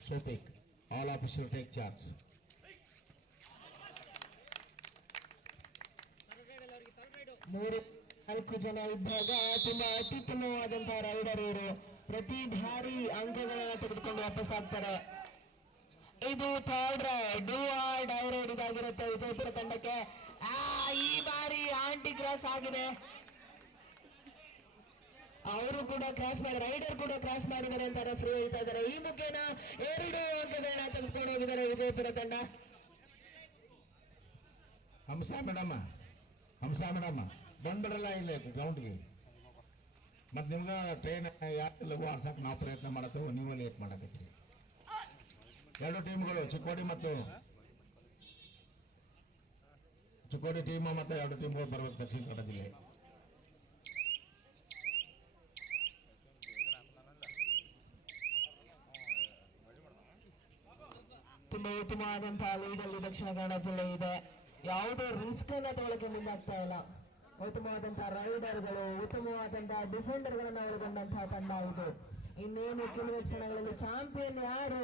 ಸೋಪಿಕ್. All officer take charge. ನಾಲ್ಕು ಜನ ಇದ್ದಾಗ ತುಂಬಾ ಅತ್ಯುತ್ತಮವಾದಂತಹ ರೈಡರ್ ಇವರು. ಪ್ರತಿ ಬಾರಿ ಅಂಕಗಳನ್ನ ತೆಗೆದುಕೊಂಡು ವಾಪಸ್ ಆಗ್ತಾರೆ. ಇದು third raid, do or die raid ಇದಾಗಿರುತ್ತೆ ವಿಜಯಪುರ ತಂಡಕ್ಕೆ. ಈ ಬಾರಿ ಆಂಟಿ ಕ್ರಾಸ್ ಆಗಿದೆ. ಅವರು ಕೂಡ ಕ್ರಾಸ್ ಮಾಡಿ, ರೈಡರ್ ಕೂಡ ಕ್ರಾಸ್ ಮಾಡಿದ್ದಾರೆ ಅಂತ ರೆಫ್ರಿ ಹೇಳ್ತಾ ಇದ್ದಾರೆ. ಈ ಮುಖೇನ 2 ಅಂಕಗಳನ್ನ ತೆಗೆದುಕೊಂಡು ಹೋಗಿದ್ದಾರೆ ವಿಜಯಪುರ ತಂಡ. ಹಂಸ ಮೇಡಮ್ ಬಂದ್ಬಿಡ್ರಲ್ಲ ಇಲ್ಲಿ ಗ್ರೌಂಡ್ಗೆ. ಮತ್ತು ನಿಮ್ಗೆ ಟ್ರೈನ್ ಯಾಕೆ ಲಘು ಆಡ್ಸಕ್ಕೆ ನಾವು ಪ್ರಯತ್ನ ಮಾಡತ್ತೇವೆ, ನೀವು ಲೇಟ್ ಮಾಡಕತ್ತೀರಿ. 2 ಟೀಮ್ಗಳು ಚಿಕ್ಕೋಡಿ ಟೀಮ್ ಮತ್ತು 2 ಟೀಮ್ಗಳು ಬರ್ಬೇಕು ದಕ್ಷಿಣ ಕನ್ನಡ ಜಿಲ್ಲೆ. ತುಂಬಾ ಉತ್ತಮವಾದಂತಹ ಲೀಡ್ ಅಲ್ಲಿ ದಕ್ಷಿಣ ಕನ್ನಡ ಜಿಲ್ಲೆ ಇದೆ. ಯಾವುದೇ ರಿಸ್ಕ್ ಅನ್ನ ತಗೊಳಕ್ಕೆ ಮುಂದಾಗ್ತಾ ಇಲ್ಲ. ಉತ್ತಮವಾದಂತಹ ರೈಡರ್ಗಳು, ಉತ್ತಮವಾದಂತಹ ಡಿಫೆಂಡರ್ಗಳನ್ನ ಒಳಗೊಂಡಂತಹ ತಂಡ ಇದು. ಇನ್ನೇನು ಕೆಲವೇ ಕ್ಷಣಗಳಲ್ಲಿ ಚಾಂಪಿಯನ್ ಯಾರು?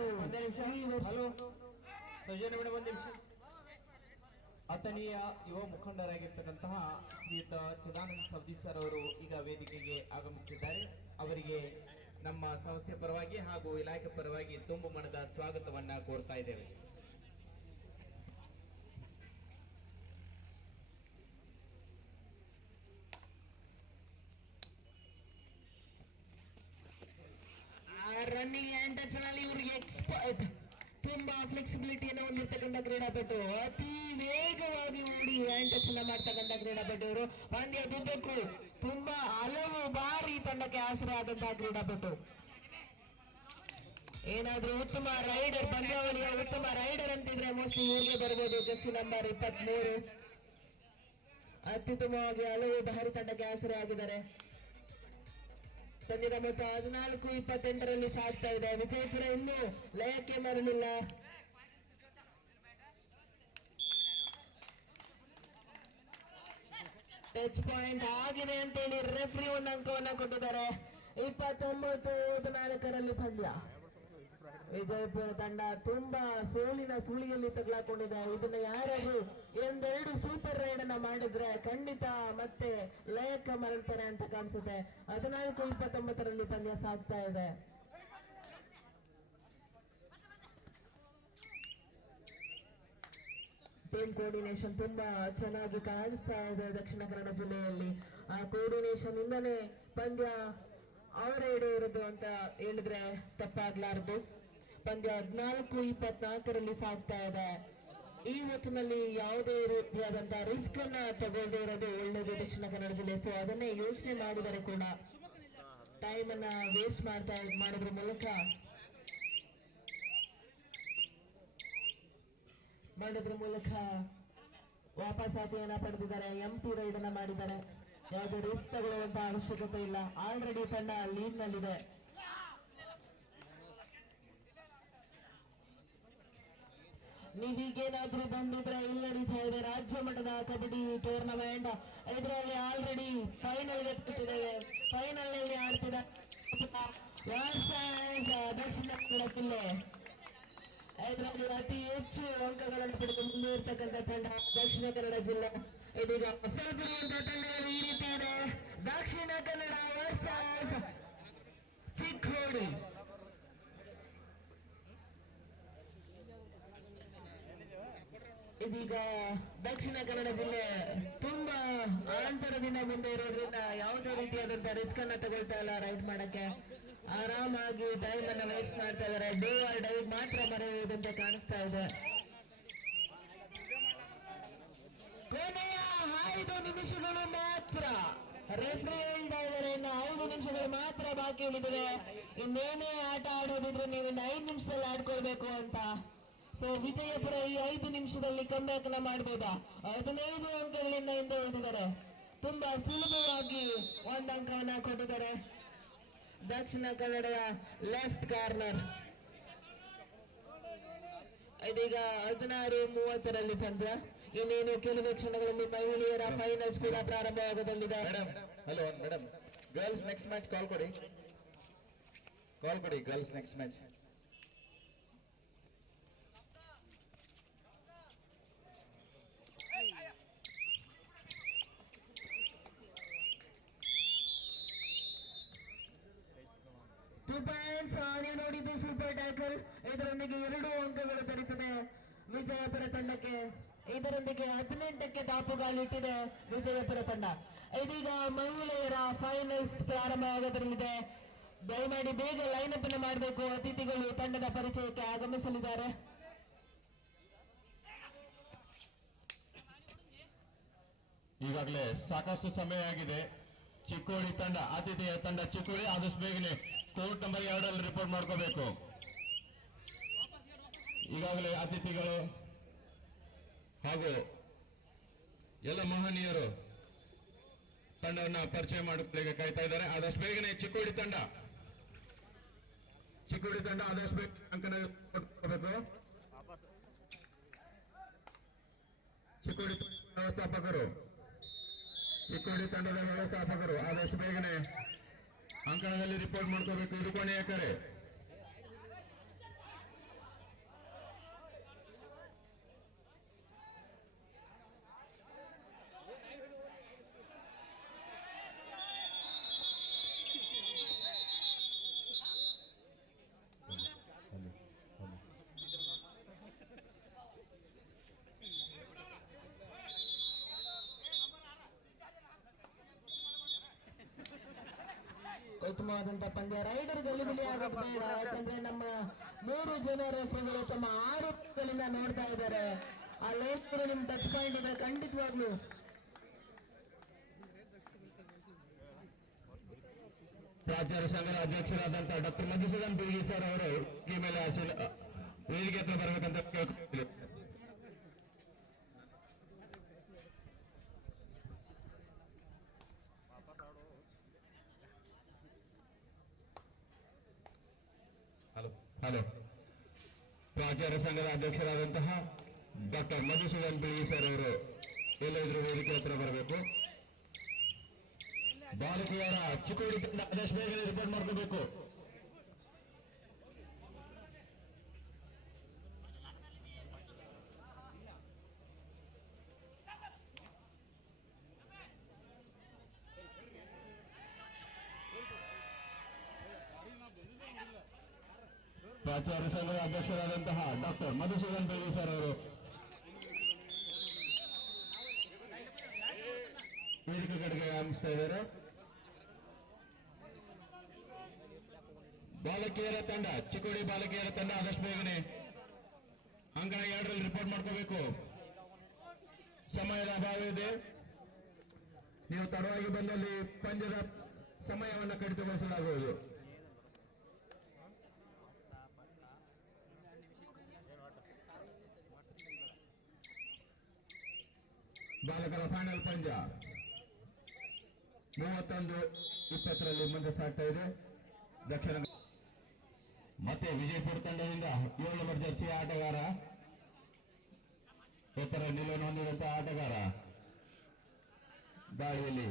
ಅಥಣಿಯ ಯುವ ಮುಖಂಡರಾಗಿರ್ತಕ್ಕಂತಹ ಶ್ರೀಯುತ ಚಿದಾನಂದ ಸವದಿ ಸರ್ ಅವರು ಈಗ ವೇದಿಕೆಗೆ ಆಗಮಿಸುತ್ತಿದ್ದಾರೆ. ಅವರಿಗೆ ನಮ್ಮ ಸಂಸ್ಥೆ ಪರವಾಗಿ ಹಾಗೂ ಇಲಾಖೆ ಪರವಾಗಿ ತುಂಬು ಮನದ ಸ್ವಾಗತವನ್ನ ಕೋರ್ತಾ ಇದ್ದೇವೆ. ರನ್ನಿಂಗ್ ಹ್ಯಾಂಡ್ ಟಚ್ ನಲ್ಲಿ ಇವರಿಗೆ ಎಕ್ಸ್ಪರ್ಟ್, ತುಂಬಾ ಫ್ಲೆಕ್ಸಿಬಿಲಿಟಿಯನ್ನು ಹೊಂದಿರತಕ್ಕಂಥ ಕ್ರೀಡಾಪಟು, ಅತಿ ವೇಗವಾಗಿ ಓಡಿ ಹ್ಯಾಂಡ್ ಟಚ್ ಅನ್ನ ಮಾಡ್ತಕ್ಕಂಥ ಕ್ರೀಡಾಪಟು ಇವರು. ಪಂದ್ಯದುದ್ದಕ್ಕೂ ತುಂಬಾ ಹಲವು ಬಾರಿ ತಂಡಕ್ಕೆ ಆಸರೆ ಆದಂತಹ ಕ್ರೀಡಾಪಟು. ಏನಾದ್ರೂ ಉತ್ತಮ ರೈಡರ್, ಪಂದ್ಯಾವಳಿಯ ಉತ್ತಮ ರೈಡರ್ ಅಂತಿದ್ರೆ ಮೋಸ್ಟ್ಲಿ ಇವ್ರಿಗೆ ಬರ್ಬೋದು. ಜೆರ್ಸಿ ನಂಬರ್ 23 ಅತ್ಯುತ್ತಮವಾಗಿ ಹಲವು ಬಾರಿ ತಂಡಕ್ಕೆ ಆಸರೆ ಆಗಿದ್ದಾರೆ. ಪಂದ್ಯದ ಮೊತ್ತ 14-28ರಲ್ಲಿ ಸಾಗ್ತಾ ಇದೆ. ವಿಜಯಪುರ ಇನ್ನೂ ಲಯಕ್ಕೆ ಮರಳಿಲ್ಲ. ಟಚ್ ಪಾಯಿಂಟ್ ಆಗಿದೆ ಅಂತೇಳಿ ರೆಫ್ರಿ 1 ಅಂಕವನ್ನ ಕೊಟ್ಟಿದ್ದಾರೆ. 29-14ರಲ್ಲಿ ಪಂದ್ಯ. ವಿಜಯಪುರ ತಂಡ ತುಂಬಾ ಸೋಲಿನ ಸುಳಿಯಲ್ಲಿ ತಗಲಾಕೊಂಡಿದೆ. ಇದನ್ನ ಯಾರಾದ್ರೂ 2 ಸೂಪರ್ ರೈಡ್ ಅನ್ನ ಮಾಡಿದ್ರೆ ಖಂಡಿತ ಮತ್ತೆ ಲಯಕ್ಕೆ ಮರಳ್ತಾರೆ ಅಂತ ಕಾಣಿಸುತ್ತೆ. 14-29ರಲ್ಲಿ ಪಂದ್ಯ ಸಾಗ್ತಾ ಇದೆ. ಟೀಮ್ ಕೋಆರ್ಡಿನೇಷನ್ ತುಂಬಾ ಚೆನ್ನಾಗಿ ಕಾಣಿಸ್ತಾ ಇದೆ ದಕ್ಷಿಣ ಕನ್ನಡ ಜಿಲ್ಲೆಯಲ್ಲಿ. ಆ ಕೋಆರ್ಡಿನೇಷನ್ ಇಂದನೇ ಪಂದ್ಯ ಅವರೇ ಇರೋದು ಅಂತ ಹೇಳಿದ್ರೆ ತಪ್ಪಾಗ್ಲಾರ್ದು. ಪಂದ್ಯ 14-24ರಲ್ಲಿ ಸಾಗ್ತಾ ಇದೆ. ಈ ಹೊತ್ತಿನಲ್ಲಿ ಯಾವುದೇ ರೀತಿಯಾದಂತಹ ರಿಸ್ಕ್ ಅನ್ನ ತಗೊಳ್ಳದೆ ಇರೋದು ಒಳ್ಳೇದು ದಕ್ಷಿಣ ಕನ್ನಡ ಜಿಲ್ಲೆ. ಸೊ ಅದನ್ನೇ ಯೋಚನೆ ಮಾಡಿದರೆ ಕೂಡ ಟೈಮ್ ಅನ್ನ ವೇಸ್ಟ್ ಮಾಡೋದ್ರ ಮೂಲಕ ವಾಪಸ್ ಆಚೆಯನ್ನ ಪಡೆದಿದ್ದಾರೆ. ಎಂಟಿ ರೈಡ್ ಅನ್ನ ಮಾಡಿದ್ದಾರೆ. ಯಾವುದೇ ರಿಸ್ಕ್ ತಗೊಳ್ಳುವಂತ ಅವಶ್ಯಕತೆ ಇಲ್ಲ. ಆಲ್ರೆಡಿ ತಂಡ ಲೀಡ್ ನಲ್ಲಿದೆ. ನೀವೀಗೇನಾದ್ರೂ ಬಂದಿದ್ರೆ ಇಲ್ಲಿ ನಡೀತಾ ಇದೆ ರಾಜ್ಯ ಮಟ್ಟದ ಕಬಡ್ಡಿ ಟೂರ್ನಮೆಂಟ್. ಇದರಲ್ಲಿ ಆಲ್ರೆಡಿ ಫೈನಲ್ ಎತ್ತಿದ್ದೇವೆ. ಫೈನಲ್ ನಲ್ಲಿ ಆಡ್ತಿದ್ದ ದಕ್ಷಿಣ ಕನ್ನಡ ಜಿಲ್ಲೆ ಇದರಲ್ಲಿ ಅತಿ ಹೆಚ್ಚು ಅಂಕಗಳನ್ನು ಪಡೆದು ಮುಂದುವರಿತಕ್ಕಂಥ ತಂಡ ದಕ್ಷಿಣ ಕನ್ನಡ ಜಿಲ್ಲೆ. ಇದೀಗ ಫಲಪುರಿಯುವಂತಹ ತಂಡಗಳು ಈ ರೀತಿ ಇದೆ. ದಕ್ಷಿಣ ಕನ್ನಡ ವರ್ಸಸ್ ಚಿಕ್ಕೋಡಿ. ಇದೀಗ ದಕ್ಷಿಣ ಕನ್ನಡ ಜಿಲ್ಲೆ ತುಂಬಾ ಅಂತರದಿಂದ ಮುಂದೆ ಇರೋದ್ರಿಂದ ಯಾವುದೇ ರೀತಿಯಾದಂತಹ ರಿಸ್ಕ್ ಅನ್ನ ತಗೊಳ್ತಾ ಇಲ್ಲ. ರೈಡ್ ಮಾಡಕ್ಕೆ ಆರಾಮಾಗಿ ಟೈಮ್ ಅನ್ನ ವೇಸ್ಟ್ ಮಾಡ್ತಾ ಇದಾರೆ. ಡೇ ಆರ್ ಡೈ ಮಾತ್ರ ಬರೆಯುವುದಂತೆ ಕಾಣಿಸ್ತಾ ಇದೆ. ಕೊನೆಯ 5 ನಿಮಿಷಗಳು ಮಾತ್ರ ರೆಫ್ರಿ ಹೇಳ್ತಾ ಇದ್ದಾರೆ. ಇನ್ನು 5 ನಿಮಿಷಗಳು ಮಾತ್ರ ಬಾಕಿ ಉಳಿದಿದೆ. ಇನ್ನೇನೇ ಆಟ ಆಡೋದಿದ್ರೆ ನೀವು ಇನ್ನು 5 ನಿಮಿಷದಲ್ಲಿ ಆಡ್ಕೊಳ್ಬೇಕು ಅಂತ. ಸೊ ವಿಜಯಪುರ ಈ 5 ನಿಮಿಷದಲ್ಲಿ ಕಮ್ಬ್ಯಾಕ್ ಮಾಡಬಹುದಾ? 15 ಅಂಕಗಳಿಂದ ಹಿಂದೆ ಉಳಿದಿದ್ದಾರೆ. ತುಂಬಾ ಸುಲಭವಾಗಿ 1 ಅಂಕವನ್ನ ಕೊಟ್ಟಿದ್ದಾರೆ ದಕ್ಷಿಣ ಕನ್ನಡದ ಲೆಫ್ಟ್ ಕಾರ್ನರ್. ಇದೀಗ 16:30 ಪಂದ್ಯ. ಇನ್ನೇನು ಕೆಲವು ಕ್ಷಣಗಳಲ್ಲಿ ಮಹಿಳೆಯರ ಫೈನಲ್ಸ್ ಕೂಡ ಪ್ರಾರಂಭವಾಗಲಿದೆ. Hello madam, girls next match call ಕೊಡಿ ಗರ್ಲ್ಸ್ ನೆಕ್ಸ್ಟ್ ಮ್ಯಾಚ್. ನೀವು ನೋಡಿದ್ದು ಸೂಪರ್ ಟ್ಯಾಕಲ್. ಇದರೊಂದಿಗೆ 2 ಅಂಕಗಳು ದೊರೆತಿದೆ ವಿಜಯಪುರ ತಂಡಕ್ಕೆ. ಇದರೊಂದಿಗೆ 18ಕ್ಕೆ ದಾಪುಗಾಲಿಟ್ಟಿದೆ ವಿಜಯಪುರ ತಂಡ. ಇದೀಗ ಮಹಿಳೆಯರ ಫೈನಲ್ಸ್ ಪ್ರಾರಂಭವಾಗಲಿದೆ. ದಯಮಾಡಿ ಬೇಗ ಲೈನ್ ಅಪ್ ಅನ್ನು ಮಾಡಬೇಕು. ಅತಿಥಿಗಳು ತಂಡದ ಪರಿಚಯಕ್ಕೆ ಆಗಮಿಸಲಿದ್ದಾರೆ. ಈಗಾಗಲೇ ಸಾಕಷ್ಟು ಸಮಯ ಆಗಿದೆ. ಚಿಕ್ಕೋಡಿ ತಂಡ, ಆತಿಥೇಯ ತಂಡ ಚಿಕ್ಕೋಡಿ ಆದಷ್ಟು ಬೇಗನೆ ಕೋರ್ಟ್ ನಂಬರ್ 2 ರಿಪೋರ್ಟ್ ಮಾಡ್ಕೋಬೇಕು. ಈಗಾಗಲೇ ಅತಿಥಿಗಳು ಹಾಗೂ ಎಲ್ಲ ಮಹನೀಯರು ತಂಡವನ್ನ ಪರಿಚಯ ಮಾಡಿಕೊಳ್ಳಿಕ್ಕೆ ಕಾಯ್ತಾ ಇದ್ದಾರೆ. ಆದಷ್ಟು ಬೇಗನೆ ಚಿಕ್ಕೋಡಿ ತಂಡ ಆದಷ್ಟು ಬೇಗ ಅಂಕನ ಕೊಡಬೇಕು. ಚಿಕ್ಕೋಡಿ ತಂಡದ ವ್ಯವಸ್ಥಾಪಕರು ಆದಷ್ಟು ಬೇಗನೆ ಅಂಕಣದಲ್ಲಿ ರಿಪೋರ್ಟ್ ಮಾಡ್ಕೋಬೇಕು. ಇದು ಕೊನೆಯ ಕರೆ. ಉತ್ತಮವಾದಂತಹ ಪಂದ್ಯ. ರೈಡರ್ ಗಲಿಬಿಲಿ ಆಗೋದು ಬೇಡ. ಯಾಕಂದ್ರೆ ನಮ್ಮ 3 ಜನ ರೆಫ್ರಿಗಳು ತಮ್ಮ ಆರೋಪಗಳಿಂದ ನೋಡ್ತಾ ಇದ್ದಾರೆ. ಆ ಲೈನ್ ನಿಮ್ ಟಚ್ ಪಾಯಿಂಟ್ ಇದೆ ಖಂಡಿತವಾಗ್ಲು. ಪ್ರಾಚಾರ್ಯ ಸಂಘದ ಅಧ್ಯಕ್ಷರಾದಂತಹ ಡಾಕ್ಟರ್ ಮಧುಸೂದನ್ ಬಿ ಸರ್ ಅವರು ಈ ಮೇಲೆ ವೇದಿಕೆ ಹತ್ರ ಬರಬೇಕಂತ ಕೇಳ್ಕೊಳ್ತೀನಿ. ಹಲೋ, ಪ್ರಾಚಾರ್ಯ ಸಂಘದ ಅಧ್ಯಕ್ಷರಾದಂತಹ ಡಾಕ್ಟರ್ ಮಧುಸೂದನ್ ಬಿ ಸರ್ ಅವರು ಎಲ್ಲಾದ್ರೂ ವೇದಿಕೆ ಹತ್ರ ಬರಬೇಕು. ಬಾಲಕಿಯರ ಚಿಕ್ಕೋಡಿ ತಂಡ ಆದಷ್ಟು ಬೇಗ ರಿಪೋರ್ಟ್ ಮಾಡ್ಕೋಬೇಕು. ಪ್ರಾಚಾರ್ಯ ಸಂಘದ ಅಧ್ಯಕ್ಷರಾದಂತಹ ಡಾಕ್ಟರ್ ಮಧುಸೂದನ್ ಬೇಗಿ ಸರ್ ಅವರು ವೇದಿಕೆ ಕಡೆಗೆ ಆಗಮಿಸ್ತಾ ಇದ್ದಾರೆ. ಬಾಲಕಿಯರ ತಂಡ, ಚಿಕ್ಕೋಡಿ ಬಾಲಕಿಯರ ತಂಡ ಆದಷ್ಟು ಬೇಗನೆ ಅಂಕಣ 2 ರಿಪೋರ್ಟ್ ಮಾಡ್ಕೋಬೇಕು. ಸಮಯದ ಅಭಾವ ಇದೆ. ನೀವು ತಡವಾಗಿ ಬಂದಲ್ಲಿ ಪಂದ್ಯದ ಸಮಯವನ್ನು ಕಡಿತಗೊಳಿಸಲಾಗುವುದು. ಬಾಲಕರ ಫೈನಲ್ ಪಂದ್ಯ 31-20 ಮುಂದೆ ಸಾಗ್ತಾ ಇದೆ. ದಕ್ಷಿಣ ಮತ್ತೆ ವಿಜಯಪುರ ತಂಡದಿಂದ 7 ನಂಬರ್ ಜರ್ಸಿ ಆಟಗಾರ, ಎತ್ತರ ನಿಲುವನ್ನು ಹೊಂದಿದಂತಹ ಆಟಗಾರ, ದಾಳಿಯಲ್ಲಿ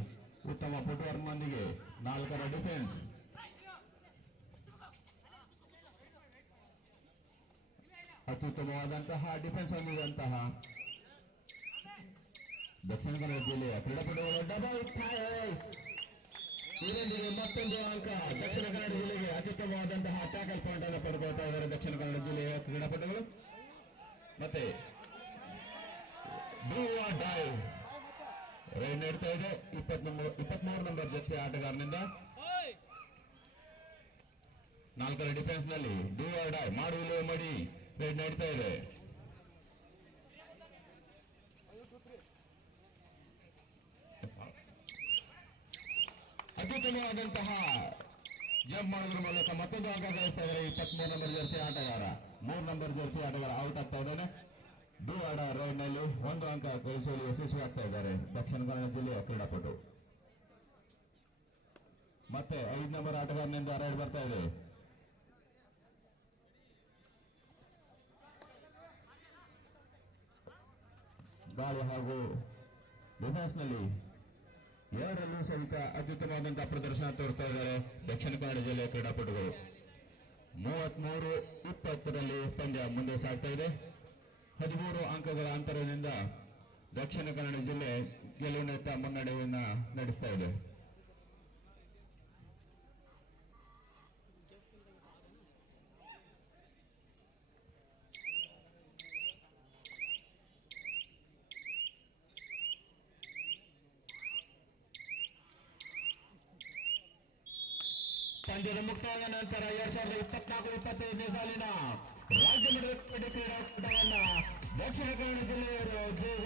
ಉತ್ತಮ ಫುಟ್ವರ್ಕ್ ನೊಂದಿಗೆ 4ರ ಡಿಫೆನ್ಸ್. ಅತ್ಯುತ್ತಮವಾದಂತಹ ಡಿಫೆನ್ಸ್ ಹೊಂದಿದಂತಹ ದಕ್ಷಿಣ ಕನ್ನಡ ಜಿಲ್ಲೆಯ ಕ್ರೀಡಾಪಟುಗಳು ಡಬಲ್ ಫೈವ್. ಇದರೊಂದಿಗೆ ಮತ್ತೊಂದು ಅಂಕ ದಕ್ಷಿಣ ಕನ್ನಡ ಜಿಲ್ಲೆಗೆ ಅತ್ಯುತ್ತಮವಾದಂತಹ ಟ್ಯಾಕಲ್ ಪಾಯಿಂಟ್ ಅನ್ನು ಪಡೆದುಕೊಳ್ತಾ ಇದ್ದಾರೆ ದಕ್ಷಿಣ ಕನ್ನಡ ಜಿಲ್ಲೆಯ ಕ್ರೀಡಾಪಟುಗಳು. ಮತ್ತೆ ಡೂ ಆರ್ ಡೈ ರೈಡ್ ನೀಡ್ತಾ ಇದೆ 23 ನಂಬರ್ ಜರ್ಸಿ ಆಟಗಾರನಿಂದ. 4ರ ಡಿಫೆನ್ಸ್ ನಲ್ಲಿ ಡೂ ಆರ್ ಡೈ ಮಾಡುವಿಲ್ಲವೇ ಮಾಡಿ ರೈಡ್ ನೀಡ್ತಾ ಇದೆ. ಅತ್ಯುತ್ತಮವಾದಂತಹ ಜಂಪ್ ಮಾಡೋದ್ರ ಮೂಲಕ ಮತ್ತೊಂದು ಅಂಕ ಗಳಿಸ್ತಾ ಇದ್ದಾರೆ 23 ನಂಬರ್ ಜರ್ಸಿ ಆಟಗಾರ. 3 ನಂಬರ್ ಜರ್ಸಿ ಆಟಗಾರ ಔಟ್ ಆಗ್ತಾ ಇದ್ದಾನೆ. ಡೂ ಆಡ ರೈಡ್ ನಲ್ಲಿ 1 ಅಂಕ ಗಳಿಸುವಲ್ಲಿ ಯಶಸ್ವಿ ಆಗ್ತಾ ಇದ್ದಾರೆ ದಕ್ಷಿಣ ಕನ್ನಡ ಜಿಲ್ಲೆಯ ಕ್ರೀಡಾಪಟು. ಮತ್ತೆ 5 ನಂಬರ್ ಆಟಗಾರನಿಂದ ರೈಡ್ ಬರ್ತಾ ಇದೆ. ಗಾಳಿ ಹಾಗೂ ಡಿಫೆನ್ಸ್ ನಲ್ಲಿ ಎರಡರಲ್ಲೂ ಸಹಿತ ಅತ್ಯುತ್ತಮವಾದಂತಹ ಪ್ರದರ್ಶನ ತೋರಿಸ್ತಾ ಇದ್ದಾರೆ ದಕ್ಷಿಣ ಕನ್ನಡ ಜಿಲ್ಲೆಯ ಕ್ರೀಡಾಪಟುಗಳು. 33-20ರಲ್ಲಿ ಪಂದ್ಯ ಮುಂದೆ ಸಾಗ್ತಾ ಇದೆ. 13 ಅಂಕಗಳ ಅಂತರದಿಂದ ದಕ್ಷಿಣ ಕನ್ನಡ ಜಿಲ್ಲೆ ಗೆಲುವಿನತ್ತ ಮುನ್ನಡೆಯನ್ನ ನಡೆಸ್ತಾ ಇದೆ. ಪಂದ್ಯದ ಮುಕ್ತಾಯದ ನಂತರ 2024-25ನೇ ಸಾಲಿನ ರಾಜ್ಯ ಮಟ್ಟದ ಕಬಡ್ಡಿ ಕ್ರೀಡಾಕೂಟವನ್ನ ದಕ್ಷಿಣ ಕನ್ನಡ ಜಿಲ್ಲೆಯವರು